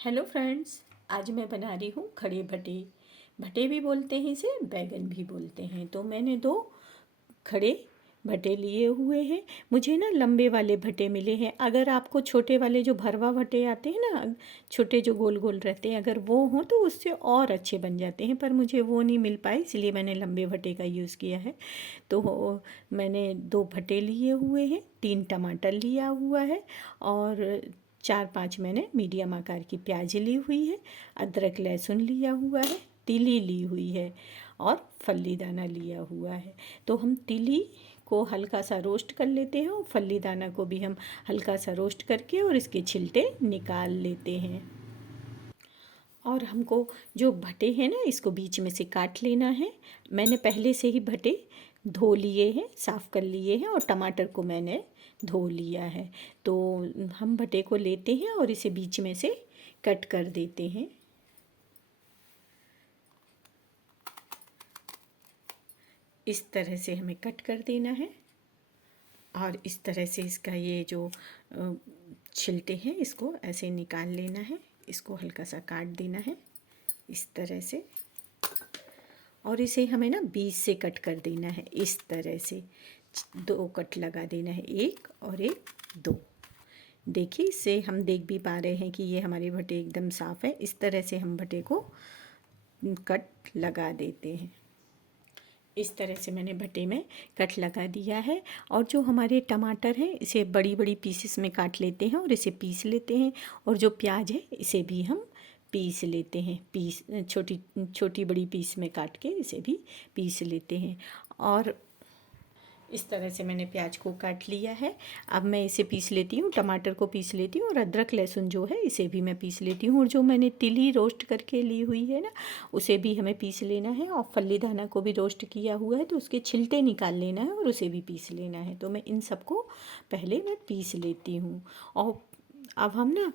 Hello friends, आज मैं बना रही हूँ खड़े भटे। भटे भी बोलते हैं इसे, बैगन भी बोलते हैं। तो मैंने 2 खड़े भटे लिए हुए हैं। मुझे ना लंबे वाले भटे मिले हैं। अगर आपको छोटे वाले जो भरवा भटे आते हैं ना, छोटे जो गोल गोल रहते हैं, अगर वो हों तो उससे और अच्छे बन जाते हैं, पर मुझे वो नहीं मिल पाए, इसलिए मैंने लंबे भटे का यूज़ किया है। तो मैंने 2 भटे लिए हुए हैं, 3 टमाटर लिया हुआ है और 4-5 मैंने मीडियम आकार की प्याज ली हुई है, अदरक लहसुन लिया हुआ है, तिली ली हुई है और फल्ली दाना लिया हुआ है। तो हम तिली को हल्का सा रोस्ट कर लेते हैं और फल्ली दाना को भी हम हल्का सा रोस्ट करके और इसके छिलटे निकाल लेते हैं। और हमको जो भटे हैं ना, इसको बीच में से काट लेना है। मैंने पहले से ही भटे धो लिए हैं, साफ़ कर लिए हैं और टमाटर को मैंने धो लिया है। तो हम भटे को लेते हैं और इसे बीच में से कट कर देते हैं। इस तरह से हमें कट कर देना है और इस तरह से इसका ये जो छिलटे हैं इसको ऐसे निकाल लेना है। इसको हल्का सा काट देना है इस तरह से, और इसे हमें ना बीच से कट कर देना है। इस तरह से 2 कट लगा देना है, 1 और 1, 2। देखिए, इससे हम देख भी पा रहे हैं कि ये हमारे भटे एकदम साफ़ है। इस तरह से हम भटे को कट लगा देते हैं। इस तरह से मैंने भटे में कट लगा दिया है। और जो हमारे टमाटर हैं इसे बड़ी बड़ी पीसेस में काट लेते हैं और इसे पीस लेते हैं। और जो प्याज है इसे भी हम पीस लेते हैं, छोटी छोटी बड़ी पीस में काट के इसे भी पीस लेते हैं। और इस तरह से मैंने प्याज को काट लिया है। अब मैं इसे पीस लेती हूँ, टमाटर को पीस लेती हूँ और अदरक लहसुन जो है इसे भी मैं पीस लेती हूँ। और जो मैंने तिली रोस्ट करके ली हुई है ना, उसे भी हमें पीस लेना है। और फल्ली दाना को भी रोस्ट किया हुआ है तो उसके छिलटे निकाल लेना है और उसे भी पीस लेना है। तो मैं इन सबको पहले मैं पीस लेती हूँ। और अब हम ना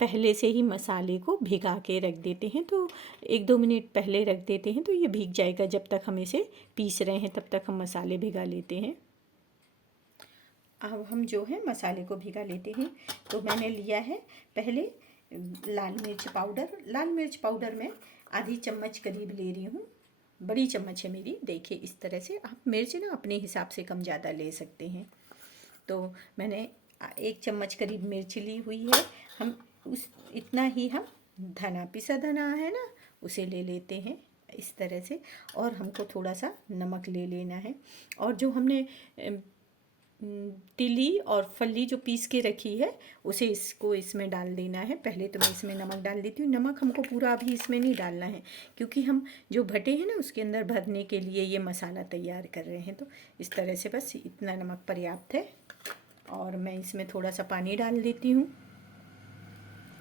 पहले से ही मसाले को भिगा के रख देते हैं। तो 1-2 मिनट पहले रख देते हैं तो ये भीग जाएगा। जब तक हम इसे पीस रहे हैं तब तक हम मसाले भिगा लेते हैं। अब हम जो है मसाले को भिगा लेते हैं। तो मैंने लिया है पहले लाल मिर्च पाउडर मैं आधी चम्मच करीब ले रही हूँ। बड़ी चम्मच है मेरी। देखिए, इस तरह से आप मिर्च ना अपने हिसाब से कम ज़्यादा ले सकते हैं। तो मैंने 1 चम्मच करीब मिर्च ली हुई है। हम उस इतना ही हम धना, पिसा धना है ना, उसे ले लेते हैं इस तरह से। और हमको थोड़ा सा नमक ले लेना है। और जो हमने तिली और फली जो पीस के रखी है उसे इसको इसमें डाल देना है। पहले तो मैं इसमें नमक डाल देती हूँ। नमक हमको पूरा अभी इसमें नहीं डालना है, क्योंकि हम जो भटे हैं ना उसके अंदर भरने के लिए ये मसाला तैयार कर रहे हैं। तो इस तरह से बस इतना नमक पर्याप्त है। और मैं इसमें थोड़ा सा पानी डाल देती हूँ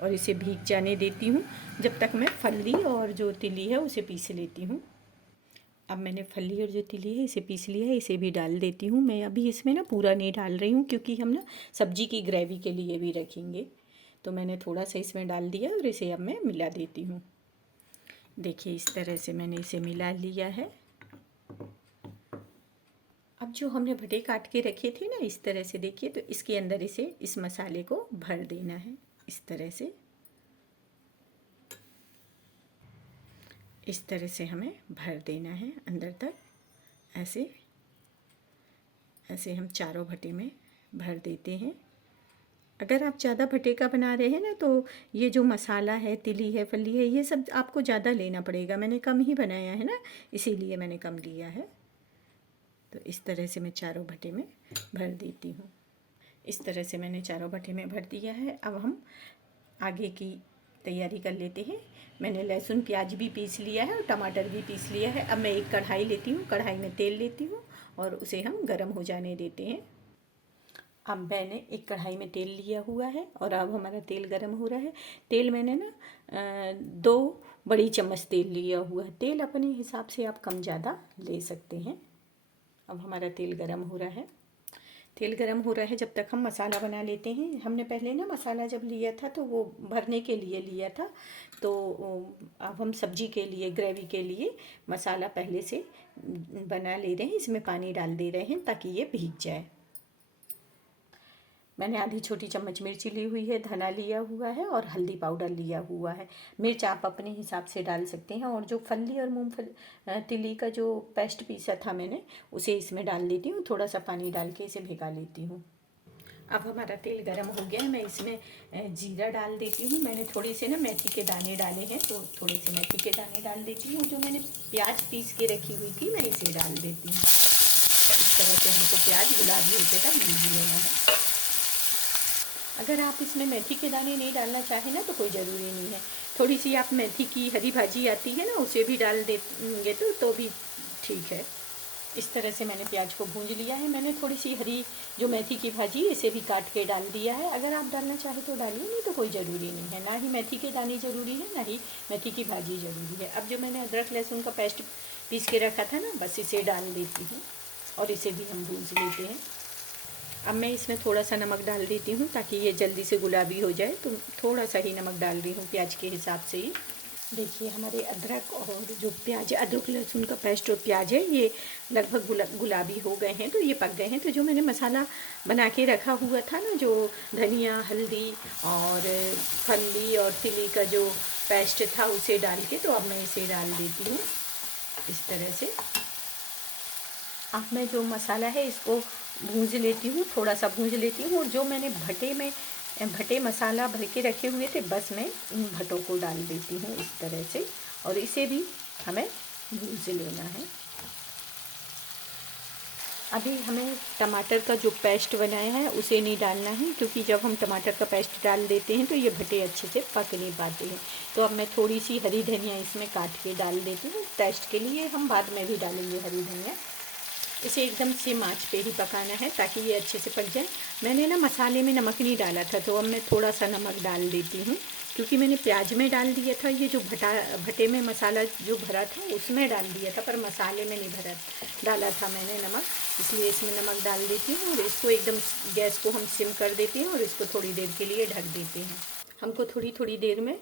और इसे भीग जाने देती हूँ जब तक मैं फली और जो तिली है उसे पीस लेती हूँ। अब मैंने फली और जो तिली है इसे पीस लिया है, इसे भी डाल देती हूँ। मैं अभी इसमें ना पूरा नहीं डाल रही हूँ, क्योंकि हम ना सब्जी की ग्रेवी के लिए भी रखेंगे। तो मैंने थोड़ा सा इसमें डाल दिया और इसे अब मैं मिला देती हूँ। देखिए, इस तरह से मैंने इसे मिला लिया है। अब जो हमने भटे काट के रखे थे ना, इस तरह से देखिए, तो इसके अंदर इसे इस मसाले को भर देना है इस तरह से। इस तरह से हमें भर देना है अंदर तक। ऐसे ऐसे हम चारों भटे में भर देते हैं। अगर आप ज़्यादा भटे का बना रहे हैं ना, तो ये जो मसाला है, तिली है, फली है, ये सब आपको ज़्यादा लेना पड़ेगा। मैंने कम ही बनाया है ना, इसीलिए मैंने कम लिया है। तो इस तरह से मैं चारों भटे में भर देती हूँ। इस तरह से मैंने चारों भटे में भर दिया है। अब हम आगे की तैयारी कर लेते हैं। मैंने लहसुन प्याज भी पीस लिया है और टमाटर भी पीस लिया है। अब मैं एक कढ़ाई लेती हूँ, कढ़ाई में तेल लेती हूँ और उसे हम गर्म हो जाने देते हैं। अब मैंने एक कढ़ाई में तेल लिया हुआ है और अब हमारा तेल गर्म हो रहा है। तेल मैंने ना 2 बड़ी चम्मच तेल लिया हुआ है। तेल अपने हिसाब से आप कम ज़्यादा ले सकते हैं। अब हमारा तेल गर्म हो रहा है। तेल गर्म हो रहा है, जब तक हम मसाला बना लेते हैं। हमने पहले ना मसाला जब लिया था तो वो भरने के लिए लिया था। तो अब हम सब्जी के लिए, ग्रेवी के लिए मसाला पहले से बना ले रहे हैं। इसमें पानी डाल दे रहे हैं ताकि ये भीग जाए। मैंने आधी छोटी चम्मच मिर्ची ली हुई है, धना लिया हुआ है और हल्दी पाउडर लिया हुआ है। मिर्च आप अपने हिसाब से डाल सकते हैं। और जो फल्ली और मूंगफली तिली का जो पेस्ट पीसा था मैंने, उसे इसमें डाल देती हूँ। थोड़ा सा पानी डाल के इसे भिगा लेती हूँ। अब हमारा तेल गरम हो गया है, मैं इसमें जीरा डाल देती हूँ। मैंने थोड़े से ना मेथी के दाने डाले हैं, तो थोड़े से मेथी के दाने डाल देती हूँ। जो मैंने प्याज पीस के रखी हुई थी, मैं इसे डाल देती हूँ। इस तरह से हमको प्याज गुलाबी होते तक भून लेना है। अगर आप इसमें मेथी के दाने नहीं डालना चाहें ना, तो कोई ज़रूरी नहीं है। थोड़ी सी आप मेथी की हरी भाजी आती है ना, उसे भी डाल देंगे तो भी ठीक है। इस तरह से मैंने प्याज को भूंज लिया है। मैंने थोड़ी सी हरी जो मेथी की भाजी, इसे भी काट के डाल दिया है। अगर आप डालना चाहें तो डालिए, नहीं तो कोई ज़रूरी नहीं है। ना ही मेथी के दाने ज़रूरी है, ना ही मेथी की भाजी ज़रूरी है। अब जो मैंने अदरक लहसुन का पेस्ट पीस के रखा था ना, बस इसे डाल देती हूँ और इसे भी हम भूंज लेते हैं। अब मैं इसमें थोड़ा सा नमक डाल देती हूँ ताकि ये जल्दी से गुलाबी हो जाए, तो थोड़ा सा ही नमक डाल रही हूँ प्याज के हिसाब से ही। देखिए हमारे अदरक और जो प्याज, अदरक लहसुन का पेस्ट और प्याज है, ये लगभग गुलाबी हो गए हैं, तो ये पक गए हैं। तो जो मैंने मसाला बना के रखा हुआ था ना, जो धनिया, हल्दी और फल्ली और तिली का जो पेस्ट था, उसे डाल के, तो अब मैं इसे डाल देती हूँ इस तरह से। अब मैं जो मसाला है इसको भूंज लेती हूँ, थोड़ा सा भूंज लेती हूँ। और जो मैंने भटे मसाला भर के रखे हुए थे, बस मैं इन भटों को डाल देती हूँ इस तरह से, और इसे भी हमें भूंज लेना है। अभी हमें टमाटर का जो पेस्ट बनाया है उसे नहीं डालना है, क्योंकि जब हम टमाटर का पेस्ट डाल देते हैं तो ये भटे अच्छे से पक नहीं पाते हैं। तो अब मैं थोड़ी सी हरी धनिया इसमें काट के डाल देती हूँ टेस्ट के लिए। हम बाद में भी डालेंगे हरी धनिया। इसे एकदम सेम आंच पे ही पकाना है ताकि ये अच्छे से पक जाए। मैंने ना मसाले में नमक नहीं डाला था, तो अब मैं थोड़ा सा नमक डाल देती हूँ, क्योंकि मैंने प्याज में डाल दिया था। ये जो भटे में मसाला जो भरा था उसमें डाल दिया था, पर मसाले में नहीं डाला था मैंने नमक, इसलिए इसमें नमक डाल देती हूँ। और इसको एकदम गैस को हम सिम कर देते हैं और इसको थोड़ी देर के लिए ढक देते हैं। हमको थोड़ी थोड़ी देर में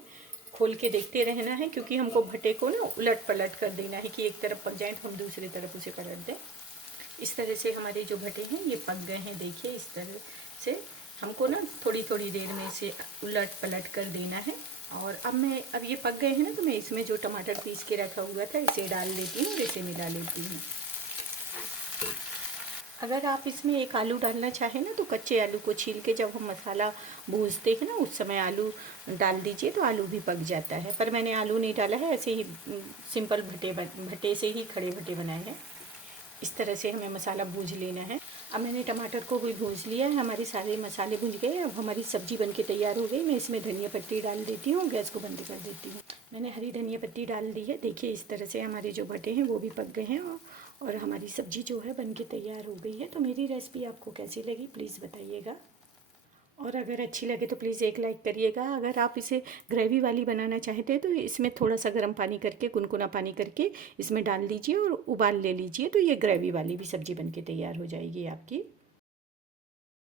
खोल के देखते रहना है, क्योंकि हमको भटे को ना उलट पलट कर देना है कि एक तरफ पक जाए तो हम दूसरी तरफ उसे पलट दें। इस तरह से हमारे जो भटे हैं ये पक गए हैं। देखिए इस तरह से हमको ना थोड़ी थोड़ी देर में इसे उलट पलट कर देना है। और अब ये पक गए हैं ना, तो मैं इसमें जो टमाटर पीस के रखा हुआ था इसे डाल देती हूँ और इसे मिला लेती हूँ। अगर आप इसमें एक आलू डालना चाहें ना, तो कच्चे आलू को छील के जब हम मसाला भूनते हैं ना, उस समय आलू डाल दीजिए, तो आलू भी पक जाता है। पर मैंने आलू नहीं डाला है, ऐसे ही सिंपल भटे से ही खड़े भटे बनाए हैं। इस तरह से हमें मसाला भूज लेना है। अब मैंने टमाटर को भी भूज लिया है, हमारे सारे मसाले भूज गए। अब हमारी सब्ज़ी बनके तैयार हो गई। मैं इसमें धनिया पत्ती डाल देती हूँ, गैस को बंद कर देती हूँ। मैंने हरी धनिया पत्ती डाल दी है। देखिए इस तरह से हमारे जो भटे हैं वो भी पक गए हैं, और हमारी सब्ज़ी जो है बनके तैयार हो गई है। तो मेरी रेसिपी आपको कैसी लगी प्लीज़ बताइएगा, और अगर अच्छी लगे तो प्लीज़ एक लाइक करिएगा। अगर आप इसे ग्रेवी वाली बनाना चाहते हैं तो इसमें थोड़ा सा गर्म पानी करके, गुनगुना पानी करके इसमें डाल दीजिए और उबाल ले लीजिए, तो ये ग्रेवी वाली भी सब्ज़ी बनके तैयार हो जाएगी आपकी।